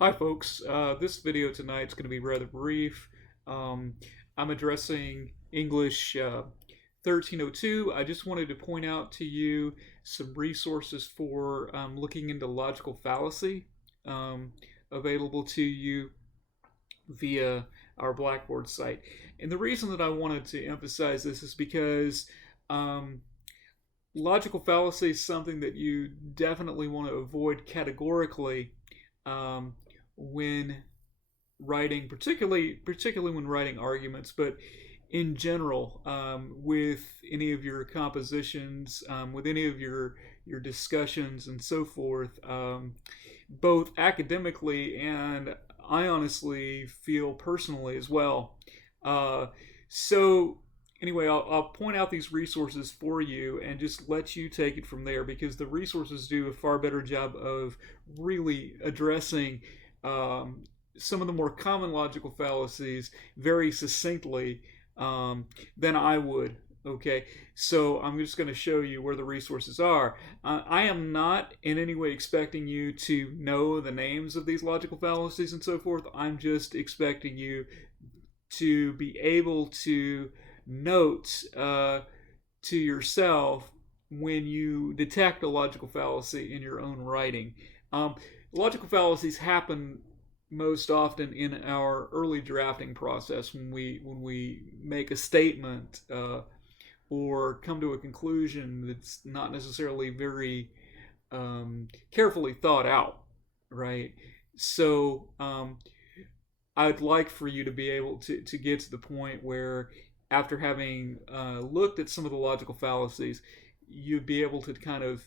Hi folks, this video tonight is going to be rather brief. I'm addressing English 1302. I just wanted to point out to you some resources for looking into logical fallacy available to you via our Blackboard site. And the reason that I wanted to emphasize this is because logical fallacy is something that you definitely want to avoid categorically um, when writing, particularly when writing arguments, but in general, with any of your compositions, with any of your discussions and so forth, both academically and I honestly feel personally as well. Uh, so anyway, I'll point out these resources for you and just let you take it from there because the resources do a far better job of really addressing some of the more common logical fallacies very succinctly than I would. Okay, so I'm just going to show you where the resources are. I am not in any way expecting you to know the names of these logical fallacies and so forth. I'm just expecting you to be able to note to yourself when you detect a logical fallacy in your own writing. Logical fallacies happen most often in our early drafting process when we make a statement or come to a conclusion that's not necessarily very carefully thought out, right? So I'd like for you to be able to get to the point where, after having looked at some of the logical fallacies, you'd be able to kind of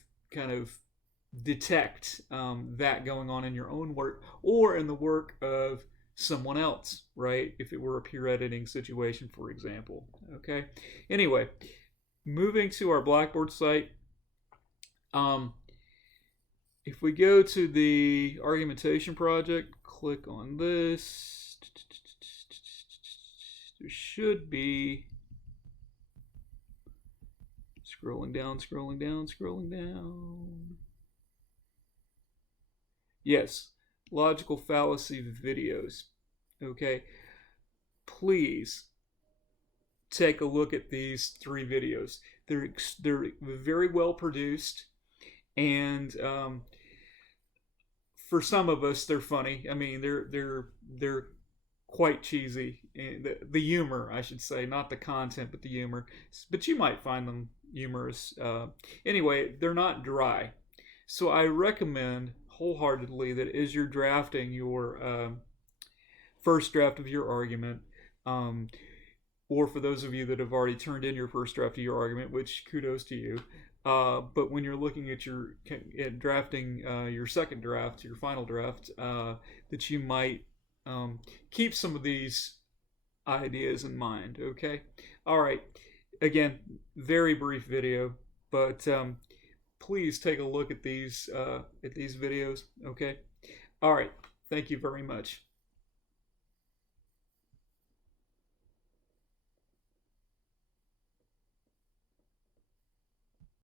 detect that going on in your own work or in the work of someone else, right? If it were a peer editing situation, for example. Okay. Anyway, moving to our Blackboard site, um, if we go to the argumentation project, click on this. There should be scrolling down, scrolling down, scrolling down. Yes, logical fallacy videos. Okay, please take a look at these three videos. They're very well produced, and for some of us, they're funny. I mean, they're quite cheesy. The humor, I should say, not the content, but the humor. But you might find them humorous. Anyway, they're not dry. So I recommend wholeheartedly that as you're drafting your first draft of your argument, um, or for those of you that have already turned in your first draft of your argument, which kudos to you. But when you're looking at drafting your second draft, your final draft, that you might keep some of these ideas in mind. Okay. All right. Again, very brief video, but please take a look at these videos. Okay. All right. Thank you very much.